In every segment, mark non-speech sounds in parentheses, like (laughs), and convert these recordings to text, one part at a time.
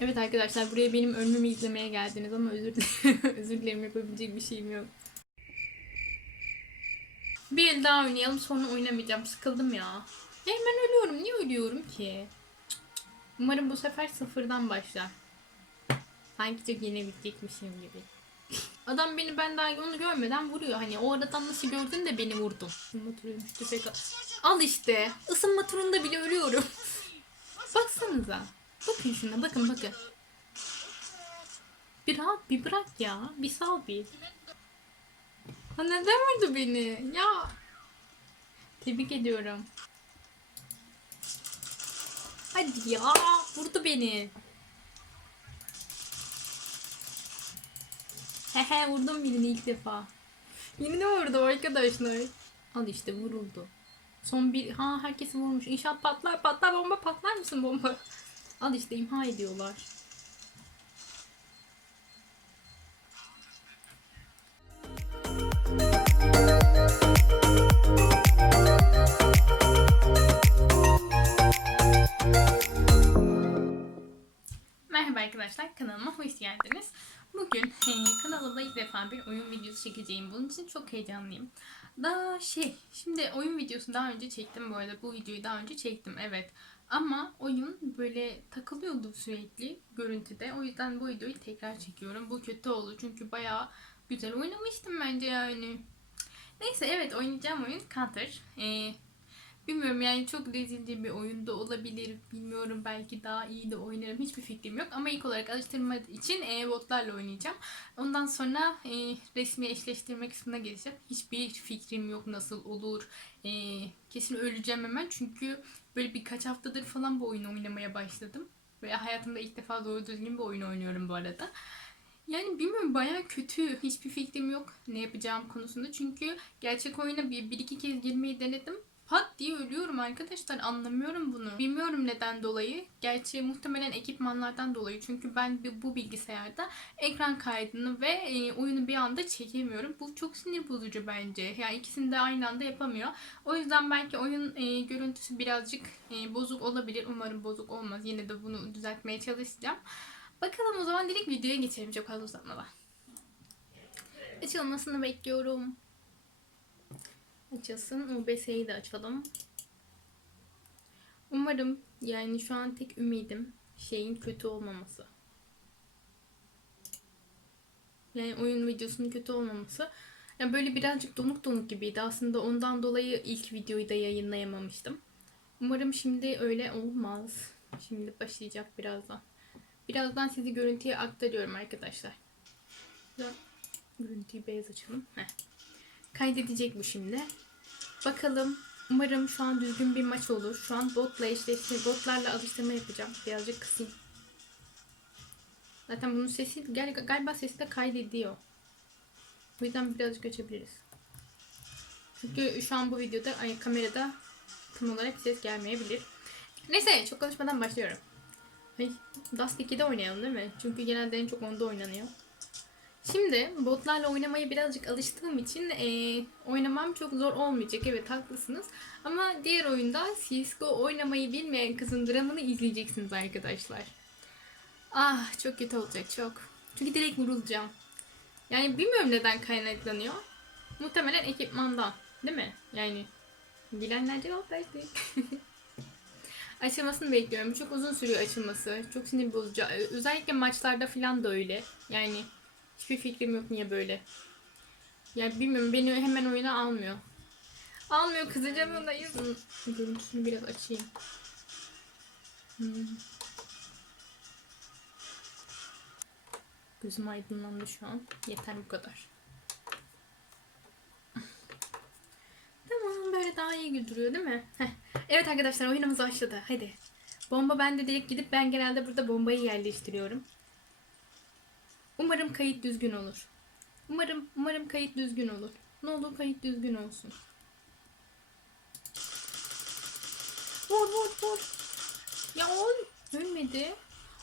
Evet arkadaşlar buraya benim ölümümü izlemeye geldiniz ama özür dilerim. (laughs) özür dilerim yapabilecek bir şeyim yok. Bir el daha oynayalım sonra oynamayacağım. Sıkıldım ya. Ya ben ölüyorum. Niye ölüyorum ki? Umarım bu sefer sıfırdan başlar. Sanki çok yenebilecekmişim gibi. Adam beni ben daha onu görmeden vuruyor. Hani o aradan nasıl gördün de beni vurdun. Isınma turuymuş tüfek al. Al işte. Isınma turunda bile ölüyorum. (laughs) Baksanıza. Bakın şuna bakın bakın. Bir rahat bir bırak ya. Bir sal bir. Ha neden vurdu beni? Ya. Tebrik ediyorum. Hadi ya. Vurdu beni. Hehe vurdum birini ilk defa. Yine vurdu arkadaşlar. Al işte vuruldu. Son bir... Ha herkesi vurmuş. İnşaat patlar patlar bomba patlar mısın bomba? Al işte imha ediyorlar. Merhaba arkadaşlar kanalıma hoş geldiniz. Bugün kanalımda ilk defa bir oyun videosu çekeceğim. Bunun için çok heyecanlıyım. Daha şey, şimdi oyun videosu daha önce çektim bu arada. Bu videoyu daha önce çektim evet. Ama oyun böyle takılıyordu sürekli görüntüde. O yüzden bu videoyu tekrar çekiyorum. Bu kötü oldu çünkü bayağı güzel oynamıştım bence yani. Neyse evet oynayacağım oyun Counter. Ee, bilmiyorum yani çok rezilce bir oyunda olabilir. Bilmiyorum belki daha iyi de oynarım. Hiçbir fikrim yok. Ama ilk olarak alıştırma için e, botlarla oynayacağım. Ondan sonra e, resmi eşleştirme kısmına geçeceğim. Hiçbir fikrim yok nasıl olur. E, kesin öleceğim hemen çünkü böyle birkaç haftadır falan bu oyunu oynamaya başladım. Ve hayatımda ilk defa doğru düzgün bir oyun oynuyorum bu arada. Yani bilmiyorum baya kötü. Hiçbir fikrim yok ne yapacağım konusunda. Çünkü gerçek oyuna bir, bir iki kez girmeyi denedim. Pat diye ölüyorum arkadaşlar. Anlamıyorum bunu. Bilmiyorum neden dolayı. Gerçi muhtemelen ekipmanlardan dolayı. Çünkü ben bu- bilgisayarda ekran kaydını ve e, oyunu bir anda çekemiyorum. Bu çok sinir bozucu bence. Yani ikisini de aynı anda yapamıyor. O yüzden belki oyun e, görüntüsü birazcık e, bozuk olabilir. Umarım bozuk olmaz. Yine de bunu düzeltmeye çalışacağım. Bakalım o zaman direkt videoya geçelim çok fazla uzatmadan. Açılmasını bekliyorum. Açılsın. OBS'yi de açalım. Umarım yani şu an tek ümidim şeyin kötü olmaması. Yani oyun videosunun kötü olmaması. Yani böyle birazcık donuk donuk gibiydi. Aslında ondan dolayı ilk videoyu da yayınlayamamıştım. Umarım şimdi öyle olmaz. Şimdi başlayacak birazdan. Birazdan sizi görüntüye aktarıyorum arkadaşlar. Görüntüyü beyaz açalım. Heh. Kaydedecek bu şimdi. Bakalım. Umarım şu an düzgün bir maç olur. Şu an botla eşleştir, botlarla alıştırma yapacağım. Birazcık kısayım. Zaten bunun sesi gal- galiba sesi de kaydediyor. O yüzden birazcık açabiliriz. Çünkü şu an bu videoda ay, kamerada tam olarak ses gelmeyebilir. Neyse çok konuşmadan başlıyorum. Ay, Dust 2'de oynayalım değil mi? Çünkü genelde en çok onda oynanıyor. Şimdi botlarla oynamaya birazcık alıştığım için eee, oynamam çok zor olmayacak. Evet haklısınız. Ama diğer oyunda CSGO oynamayı bilmeyen kızın dramını izleyeceksiniz arkadaşlar. Ah çok kötü olacak çok. Çünkü direkt vurulacağım. Yani bilmiyorum neden kaynaklanıyor. Muhtemelen ekipmandan. Değil mi? Yani bilenler cevap versin. (laughs) Açılmasını bekliyorum. Çok uzun sürüyor açılması. Çok sinir bozucu. Özellikle maçlarda falan da öyle. Yani hiçbir fikrim yok niye böyle. Yani bilmiyorum beni hemen oyuna almıyor. Almıyor kızacağım ona. Hı, Görüntüsünü biraz açayım. Hmm. Gözüm aydınlandı şu an. Yeter bu kadar. Tamam böyle daha iyi duruyor değil mi? Heh. Evet arkadaşlar oyunumuz başladı. Hadi. Bomba bende direkt gidip ben genelde burada bombayı yerleştiriyorum. Umarım kayıt düzgün olur. Umarım umarım kayıt düzgün olur. Ne olur kayıt düzgün olsun. Vur vur vur. Ya ol ölmedi.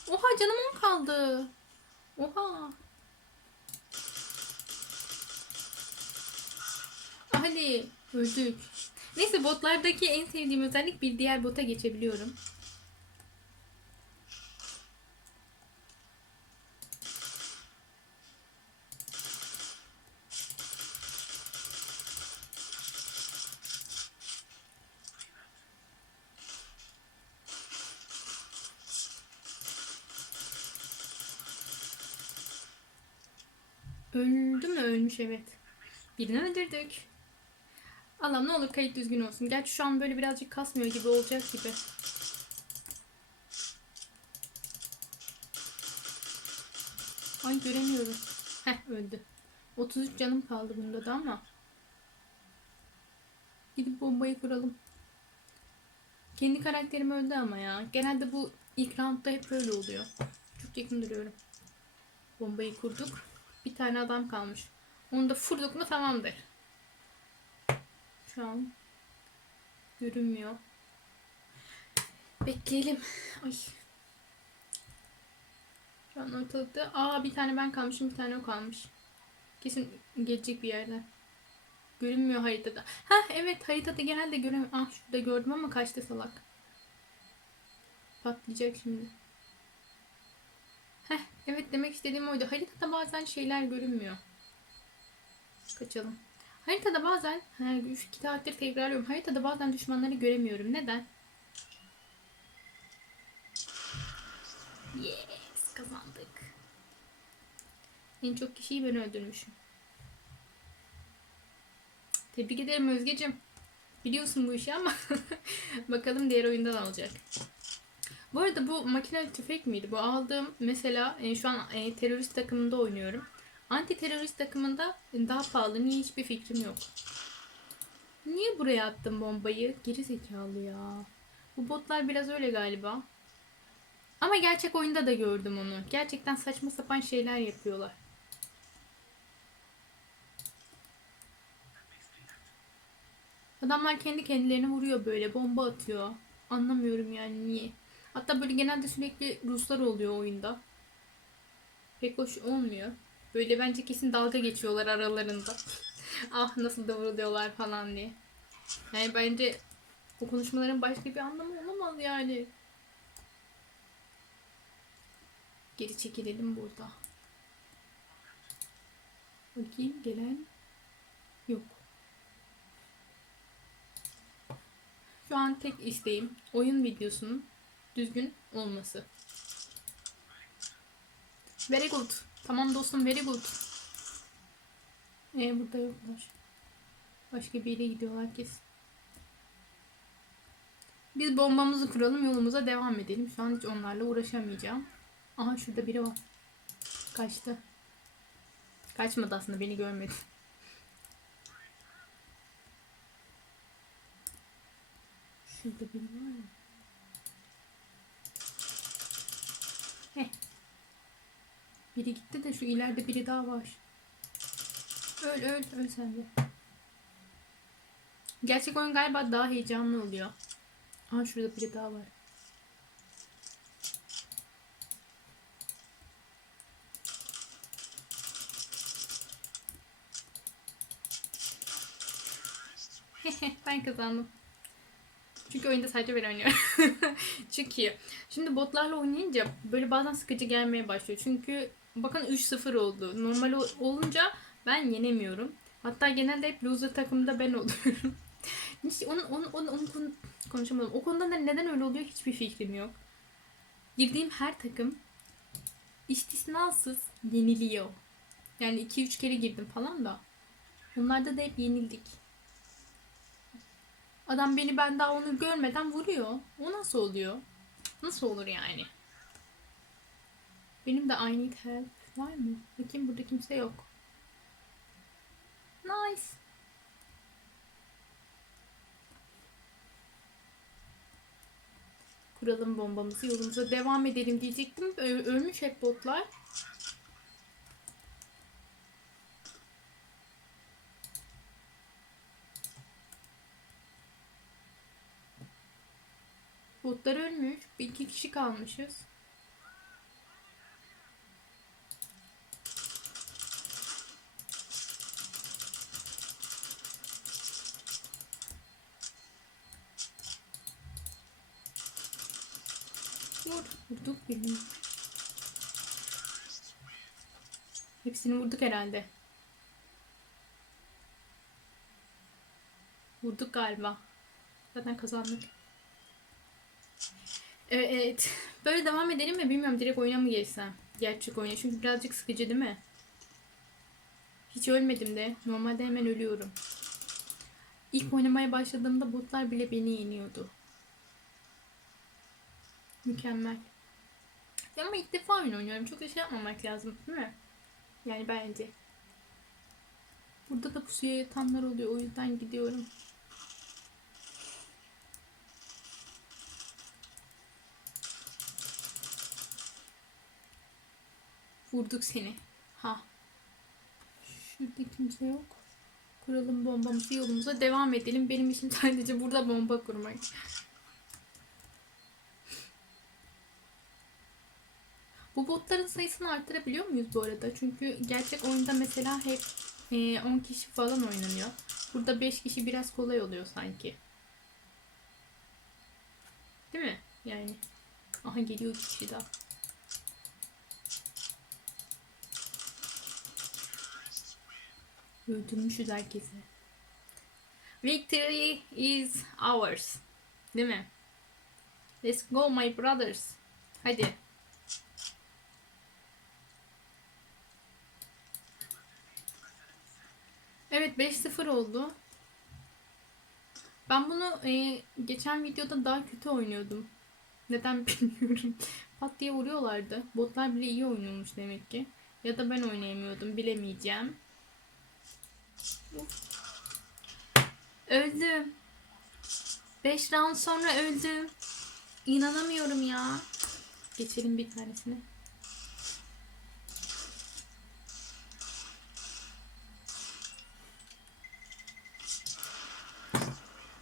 Oha canım on kaldı. Oha. Hadi öldük. Neyse botlardaki en sevdiğim özellik bir diğer bota geçebiliyorum. Öldü mü? Ölmüş evet. Birini öldürdük. Allah'ım ne olur kayıt düzgün olsun. Gerçi şu an böyle birazcık kasmıyor gibi olacak gibi. Ay göremiyorum. Heh öldü. 33 canım kaldı bunda da ama. Gidip bombayı kuralım. Kendi karakterim öldü ama ya. Genelde bu ilk roundda hep böyle oluyor. Çok yakın duruyorum. Bombayı kurduk. Bir tane adam kalmış. Onu da vurduk mu tamamdır. Şu an görünmüyor. Bekleyelim. Ay. Şu an ortalıkta. Aa bir tane ben kalmışım bir tane o kalmış. Kesin gelecek bir yerden. Görünmüyor haritada. Ha evet haritada genelde göremiyorum. Ah şurada gördüm ama kaçtı salak. Patlayacak şimdi. Evet demek istediğim oydu. Haritada bazen şeyler görünmüyor. Kaçalım. Haritada bazen, gün iki saattir tekrarlıyorum. Haritada bazen düşmanları göremiyorum. Neden? Yes, kazandık. En çok kişiyi ben öldürmüşüm. Tebrik ederim Özgecim. Biliyorsun bu işi ama (laughs) bakalım diğer oyunda ne olacak. Bu arada bu makinalı tüfek miydi? Bu aldığım mesela e, şu an e, terörist takımında oynuyorum. Anti terörist takımında daha pahalı. Niye hiçbir fikrim yok. Niye buraya attım bombayı? Geri zekalı ya. Bu botlar biraz öyle galiba. Ama gerçek oyunda da gördüm onu. Gerçekten saçma sapan şeyler yapıyorlar. Adamlar kendi kendilerine vuruyor böyle. Bomba atıyor. Anlamıyorum yani niye. Hatta böyle genelde sürekli Ruslar oluyor oyunda. Pek hoş olmuyor. Böyle bence kesin dalga geçiyorlar aralarında. (laughs) ah nasıl da vuruluyorlar falan diye. Yani bence bu konuşmaların başka bir anlamı olamaz yani. Geri çekilelim burada. Bakayım gelen yok. Şu an tek isteğim oyun videosunun düzgün olması. Very good. Tamam dostum very good. Ee, burada yoklar. Başka bir yere gidiyorlar kesin. Biz bombamızı kuralım yolumuza devam edelim. Şu an hiç onlarla uğraşamayacağım. Aha şurada biri var. Kaçtı. Kaçmadı aslında beni görmedi. Şurada biri var ya. Heh. Biri gitti de şu ileride biri daha var. Öl öl öl sen de. Gerçek oyun galiba daha heyecanlı oluyor. Aha şurada biri daha var. (laughs) ben kazandım. Çünkü oyunda sadece ben oynuyorum. (laughs) Çünkü şimdi botlarla oynayınca böyle bazen sıkıcı gelmeye başlıyor. Çünkü bakın 3-0 oldu. Normal ol- olunca ben yenemiyorum. Hatta genelde hep loser takımda ben oluyorum. (laughs) Hiç onun, onun, onun, onun konu- konuşamadım. O konuda da neden öyle oluyor hiçbir fikrim yok. Girdiğim her takım istisnasız yeniliyor. Yani 2-3 kere girdim falan da. Onlarda da hep yenildik. Adam beni ben daha onu görmeden vuruyor. O nasıl oluyor? Nasıl olur yani? Benim de I need help var mı? Bakayım burada kimse yok. Nice. Kuralım bombamızı yolumuza devam edelim diyecektim. Ö- ölmüş hep botlar. Botlar ölmüş. Bir iki kişi kalmışız. Vur. Vurduk birini. Hepsini vurduk herhalde. Vurduk galiba. Zaten kazandık. Evet. (laughs) Böyle devam edelim mi bilmiyorum direkt oyuna mı geçsem? Gerçek oyuna çünkü birazcık sıkıcı değil mi? Hiç ölmedim de. Normalde hemen ölüyorum. İlk oynamaya başladığımda botlar bile beni yeniyordu. Mükemmel. Ama ilk defa oyun oynuyorum. Çok da şey yapmamak lazım değil mi? Yani bence. Burada da pusuya yatanlar oluyor. O yüzden gidiyorum. Vurduk seni. Ha. Şurada kimse yok. Kuralım bombamızı yolumuza devam edelim. Benim işim sadece burada bomba kurmak. Bu botların sayısını arttırabiliyor muyuz bu arada? Çünkü gerçek oyunda mesela hep e, 10 kişi falan oynanıyor. Burada 5 kişi biraz kolay oluyor sanki. Değil mi? Yani. Aha geliyor kişi daha. Öldürmüşüz herkesi. Victory is ours. Değil mi? Let's go my brothers. Hadi. Evet 5-0 oldu. Ben bunu e, geçen videoda daha kötü oynuyordum. Neden (laughs) bilmiyorum. Pat diye vuruyorlardı. Botlar bile iyi oynuyormuş demek ki. Ya da ben oynayamıyordum bilemeyeceğim. Öldüm. 5 round sonra öldüm. İnanamıyorum ya. Geçelim bir tanesini.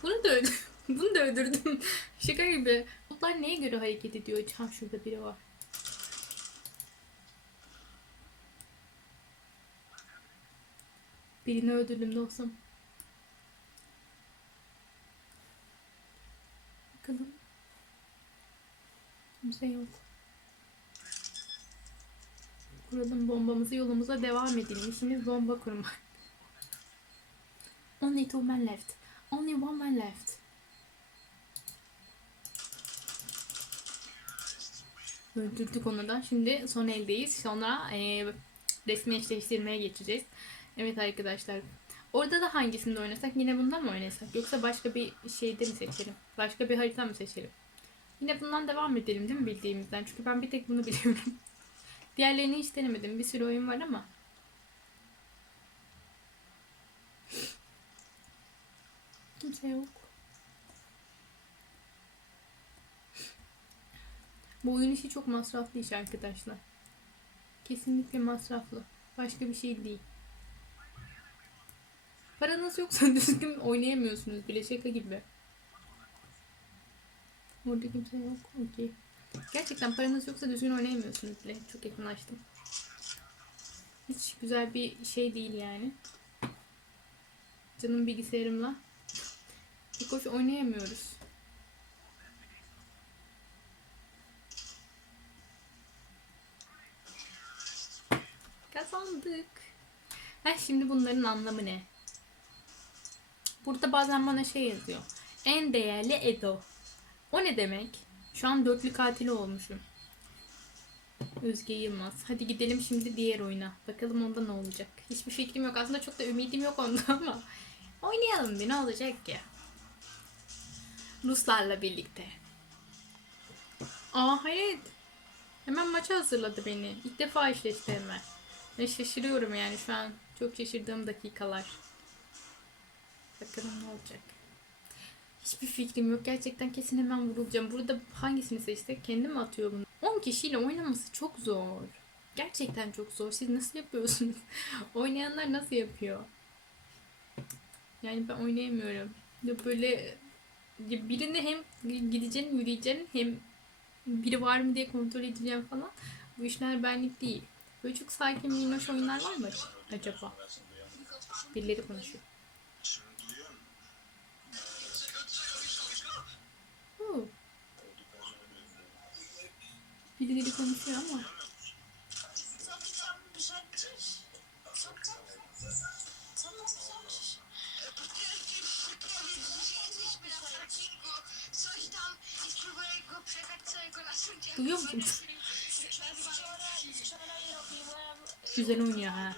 (laughs) Bunu da öldürdüm. Bunu da öldürdüm. Şaka gibi. Botlar neye göre hareket ediyor? Ha şurada biri var. Birini öldürdüm dostum. Bakalım. Kimse yok. Kuralım bombamızı yolumuza devam edelim. İşimiz bomba kurmak. Only two men left. Only one man left. Öldürdük onu da. Şimdi son eldeyiz. Sonra e, resmi eşleştirmeye geçeceğiz. Evet arkadaşlar. Orada da hangisinde oynasak? Yine bundan mı oynasak? Yoksa başka bir şeyde mi seçelim? Başka bir harita mı seçelim? Yine bundan devam edelim değil mi bildiğimizden? Çünkü ben bir tek bunu (laughs) biliyorum. Diğerlerini hiç denemedim. Bir sürü oyun var ama. Kimse yok. Bu oyun işi çok masraflı iş arkadaşlar. Kesinlikle masraflı. Başka bir şey değil. Paranız yoksa (laughs) düzgün oynayamıyorsunuz bile şaka gibi. Orada kimse yok. Okey. Gerçekten paranız yoksa düzgün oynayamıyorsunuz bile. Çok yakınlaştım. Hiç güzel bir şey değil yani. Canım bilgisayarımla. Bir koş oynayamıyoruz. Kazandık. Ha şimdi bunların anlamı ne? Burada bazen bana şey yazıyor. En değerli Edo. O ne demek? Şu an dörtlü katil olmuşum. Özge Yılmaz. Hadi gidelim şimdi diğer oyuna. Bakalım onda ne olacak. Hiçbir fikrim yok. Aslında çok da ümidim yok onda (laughs) ama. Oynayalım bir ne olacak ki? Ruslarla birlikte. Aa hayır. Hemen maça hazırladı beni. İlk defa eşleşti hemen. Ve şaşırıyorum yani şu an. Çok şaşırdığım dakikalar. Bakalım ne olacak. Hiçbir fikrim yok. Gerçekten kesin hemen vurulacağım. Burada hangisini seçtik? Kendim atıyor bunu? 10 kişiyle oynaması çok zor. Gerçekten çok zor. Siz nasıl yapıyorsunuz? (laughs) Oynayanlar nasıl yapıyor? Yani ben oynayamıyorum. Ya böyle ya birine hem gideceksin, yürüyeceksin hem biri var mı diye kontrol edeceğim falan. Bu işler benlik değil. Böyle çok sakin minnoş oyunlar var mı acaba? Birileri konuşuyor. Birileri konuşuyor ama. Duyuyor musun? Güzel oynuyor ha.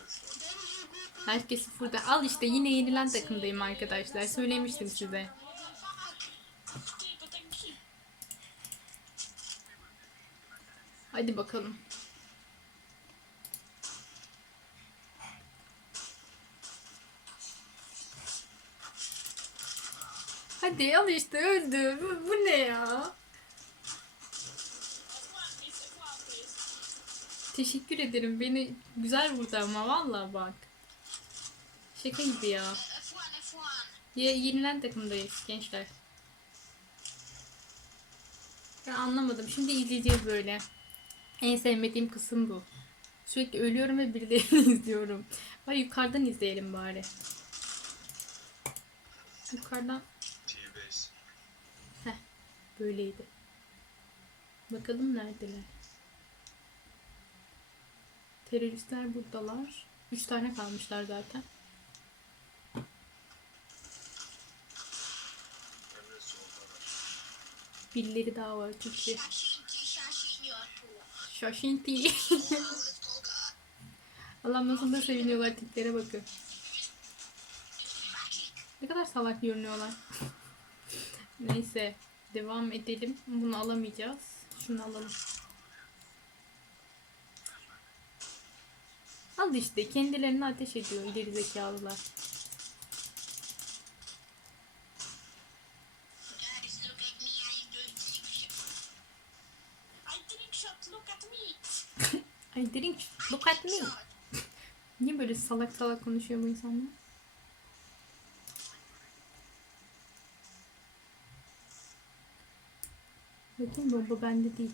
Herkes sıfırda. Al işte yine yenilen takımdayım arkadaşlar. Söylemiştim size. Hadi bakalım. Hadi al işte öldü. Bu ne ya? Teşekkür ederim. Beni güzel vurdu ama vallahi bak. Şaka gibi ya. F1 F1. Ye yenilen takımdayız gençler. Ben anlamadım. Şimdi izleyeceğiz böyle. En sevmediğim kısım bu. Sürekli ölüyorum ve birilerini (laughs) izliyorum. Bari yukarıdan izleyelim bari. Yukarıdan T-base. böyleydi. Bakalım neredeler. Teröristler buradalar. Üç tane kalmışlar zaten. Birileri daha var şaşınıyor. Şaşinti. (laughs) Allah nasıl da seviniyorlar tiplere bakın. Ne kadar salak görünüyorlar. (laughs) Neyse devam edelim. Bunu alamayacağız. Şunu alalım. Al işte kendilerini ateş ediyor ileri zekalılar. (laughs) I shot. Look at me. (laughs) Niye böyle salak salak konuşuyor bu insanlar? Bakayım bomba bende değil.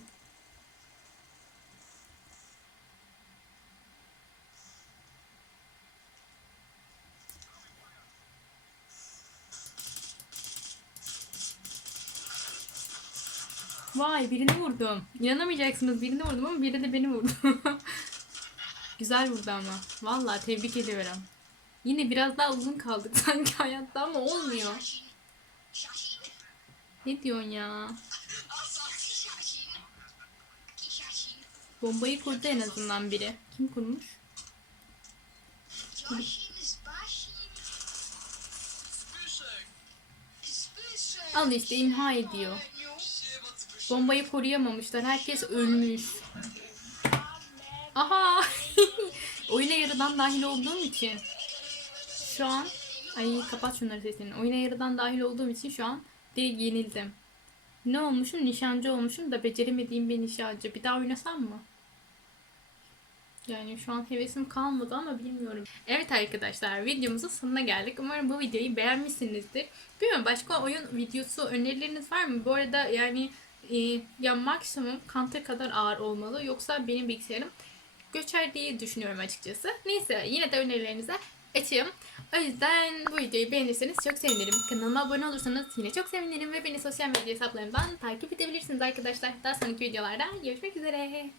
Vay birini vurdum. İnanamayacaksınız birini vurdum ama biri de beni vurdu. (laughs) Güzel vurdu ama. Vallahi tebrik ediyorum. Yine biraz daha uzun kaldık (laughs) sanki hayatta ama olmuyor. Ne diyorsun ya? Bombayı kurdu en azından biri. Kim kurmuş? Al işte imha ediyor. Bombayı koruyamamışlar. Herkes ölmüş. Aha! Oyuna yarıdan dahil olduğum için şu an ay kapat şunları sesini. Oyuna yarıdan dahil olduğum için şu an direkt yenildim. Ne olmuşum? Nişancı olmuşum da beceremediğim bir nişancı. Bir daha oynasam mı? Yani şu an hevesim kalmadı ama bilmiyorum. Evet arkadaşlar videomuzun sonuna geldik. Umarım bu videoyu beğenmişsinizdir. Bilmiyorum başka oyun videosu önerileriniz var mı? Bu arada yani e, ya maksimum Counter kadar ağır olmalı. Yoksa benim bilgisayarım göçer diye düşünüyorum açıkçası. Neyse yine de önerilerinize açığım. O yüzden bu videoyu beğenirseniz çok sevinirim. Kanalıma abone olursanız yine çok sevinirim ve beni sosyal medya hesaplarımdan takip edebilirsiniz arkadaşlar. Daha sonraki videolarda görüşmek üzere.